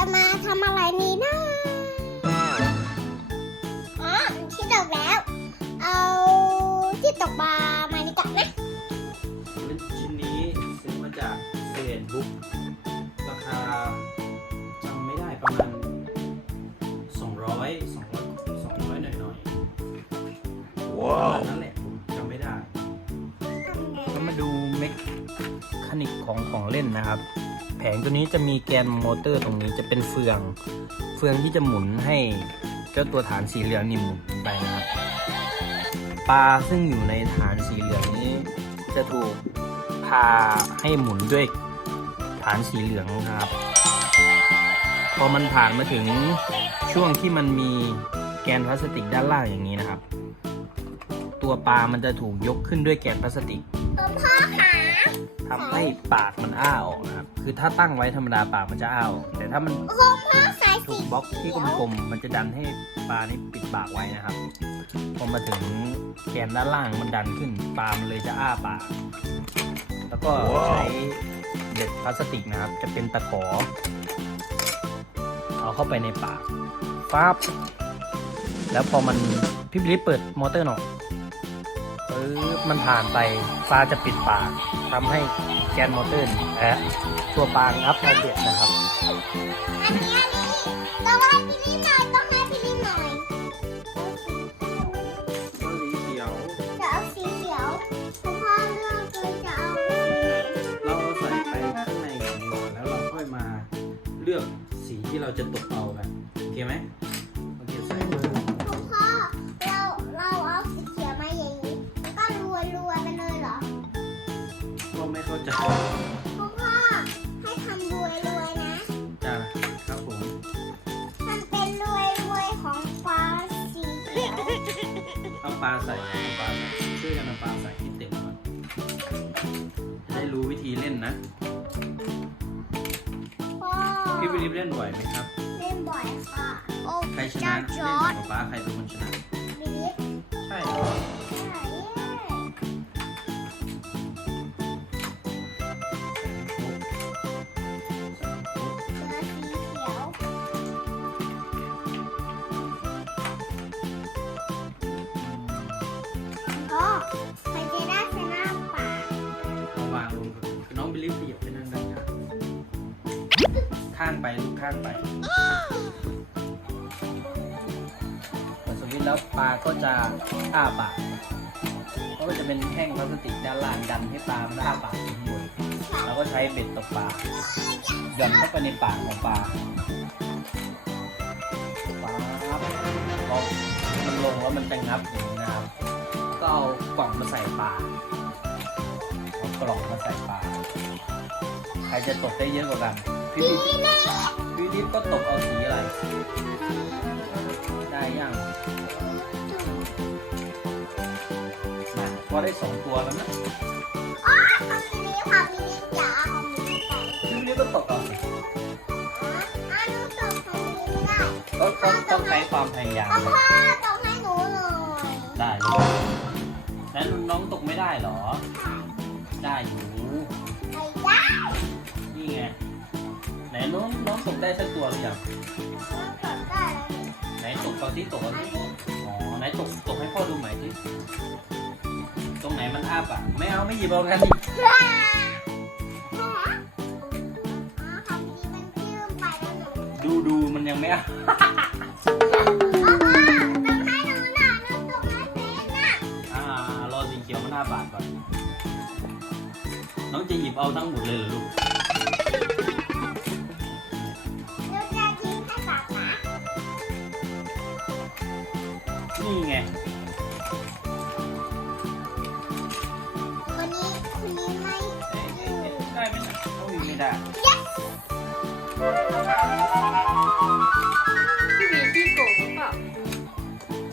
ทำอะไรนี้นะอ๋อที่ตกแล้ว เอาที่ตกปลามานี่กันนะ ชิ้นนี้ซื้อมาจากเฟซบุ๊กราคาจำไม่ได้ประมาณ 200 200 200หน่อยหน่อยๆว้าวนั่นแหละผมจำไม่ได้ ก็มาดูเมคานิกของของเล่นนะครับ แผงตัวนี้จะมีแกนมอเตอร์ตรงนี้จะเป็นเฟือง เฟืองที่จะหมุนให้เจ้าตัวฐานสีเหลืองนี่หมุนไปนะครับปลาซึ่งอยู่ในฐานสีเหลืองนี้ จะถูกพาให้หมุนด้วยฐานสีเหลืองนะครับ พอมันผ่านมาถึงช่วงที่มันมีแกนพลาสติกด้านล่างอย่างนี้นะครับ ตัวปลามันจะถูกยกขึ้นด้วยแกนพลาสติกคุณพ่อขา ทำให้ปากมันอ้าออกนะครับ คือถ้าตั้งไว้ธรรมดาปากมันจะอ้าออกแต่ถ้ามันคุณพ่อสายถูสีกบล็อกที่กลมๆมันจะดันให้ปลานี่ปิดปากไว้นะครับ พอมาถึงแกนด้านล่างมันดันขึ้นปลามันเลยจะอ้าปาก แล้วก็ใช้เด็ดพลาสติกนะครับ จะเป็นตะขอ เอาเข้าไปในปากปั๊บแล้วพอมันพี่บิลิฟเปิดมอเตอร์หน่อยปึ๊บมันผ่านไปปลาจะปิดปาก ทำให้แกนมอเตอร์แอะตัวปลาอัพเอาเบ็ดนะครับอันนี้อันนี้ต้องให้พี่ลิหน่อยต้องให้พี่ลิหน่อยก็สีเขียว จะเอาสีเขียวคุณพ่อเลือกเลยจะเอาสีไหนเราเอาใส่ไปข้างในก่อนดีกว่าแล้วเราค่อยมาเลือกสีที่เราจะตกเอากันโอเคไหม ไม่เข้าใจพ่อให้ทำรวยรวยๆนะจ้าครับผมมันเป็นรวยรวยๆของฟ้าสีเขียวเอาปลาใส่เอาปลาใส่ช่วยกันเอาปลาใส่ให้เต็มก่อนจะได้รู้วิธีเล่นนะพ่อพี่วิลิฟเล่นบ่อยไหมครับ เล่นบ่อยค่ะ โอ้ใครชนะเล่นกับปลาใครเป็นคนชนะางไปลูกข้างไปเปิดสวิตช์แล้วปลาก็จะอ้าปากก็จะเป็นแท่งพลาสติกด้านล่างดันให้ปลามันอ้าปากขึ้นบนแล้วก็ใช้เบ็ดตกปลาหย่อนเข้าไปในปากของปลาปั๊บพอมันลงแล้วมันจะงับอย่างนี้นะครับ ก็เอากล่องมาใส่ปลาเอากล่องมาใส่ปลาใครจะตกได้เยอะกว่ากัน พี่ลิฟพี่ลิฟก็ตกเอาสีอะไร ได้ยังมาพอได้สองตัวแล้วนะอ๋อของบิลิฟค่ะบิลิฟจ๋าของบิลิฟไปพี่ลิฟก็ตกเอาสิอ๋ออะหนูตกของบิลิฟไม่ได้ก็ต้องต้องใช้ความพยายามเอาพ่อตกให้หนูหน่อยได้ลูกแล้วน้องตกไม่ได้เหรอ ได้อยู่ไม่ได้นี่ไงไห นน้องน้องตกได้สักตัวหรือยังตกได้แล้วไหนตกเอาที่ตกเอาอันที่นี้อ๋อไหนตกตกให้พ่อดูใหม่สิตรงไหนมันอ้าปากไม่เอาไม่หยิบเอางั้นดิว้าของบิลิฟมันยืมไปแล้วหนูดูดูมันยังไม่อ้าเอาพ่อต้องให้หนูหน่อยหนูตกไม่เป็นนะอ่ารอสีเขียวมันอ้าปากก่อน น้องจะหยิบเอาทั้งหมดเลยเหรอลูก ไม่ได้พี่วีที่โกงหรือเปล่า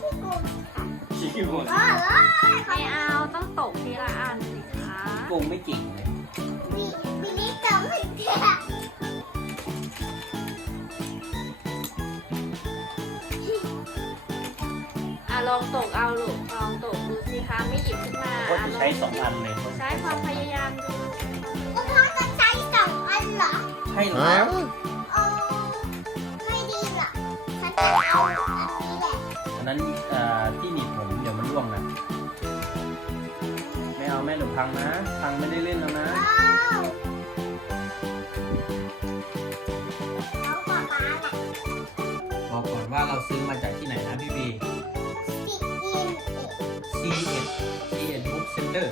ที่กลุ่มค่ะชี้หมดอ๋อเหรอไม่เอาต้องตกทีละอันสิคะโกงไม่เก่งเลยบิบิลิฟตกไม่เจออะลองตกเอาลูกลองตกดูสิคะไม่หยิบขึ้นมาก็อะจะลใช้องสองอันเลย ใช้ความพยายามดูคุณพ่อจะใช้สองอันเหรอใช่เหรอเออไม่เอาอันนี้แหละอันนั้นเอ่อที่หนีบผมเดี๋ยวมันร่วงนะไม่เอาแม่หนูพังนะ พังไม่ได้เล่นแล้วนะ เอาเอาป๊าป๊าแหละบอกก่อนว่าเราซื้อมาจากที่ไหนนะพี่บี สิอินเอ็ด C1 C1 Book Center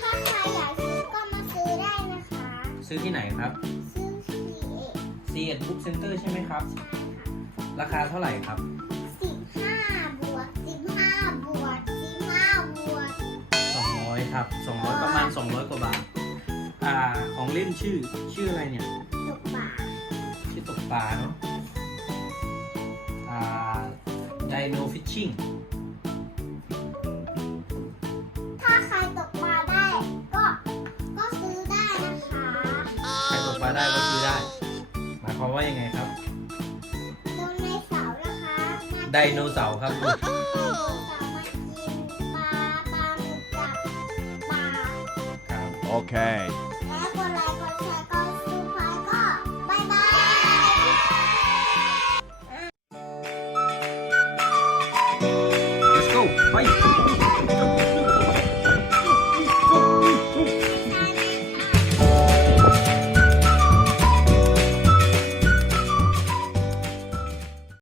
ถ้าใครอยากซื้อก็มาซื้อได้นะคะ ซื้อที่ไหนครับ ซื้อ สี่เอ็ด C1 Book Center ใช่ไหมครับ ราคาเท่าไหร่ครับ สิบห้าบวกสิบห้าบวกสิบห้าบวก200ครับ200 ประมาณ 200 กว่าบาท อ่าของเล่นชื่อชื่ออะไรเนี่ย ตกปลาชื่อตกปลาเนาะอ่า Dino Fishing ถ้าใครตกปลาได้ก็ก็ซื้อได้นะคะ ใครตกปลาได้ก็ ว่ายังไงครับ ไดโนเสาร์นะคะไดโนเสาร์ครับลูกครับ Okay. แล้วกไลค์กชร์กดซัสไครต์ก็บายบาย Let's go ไป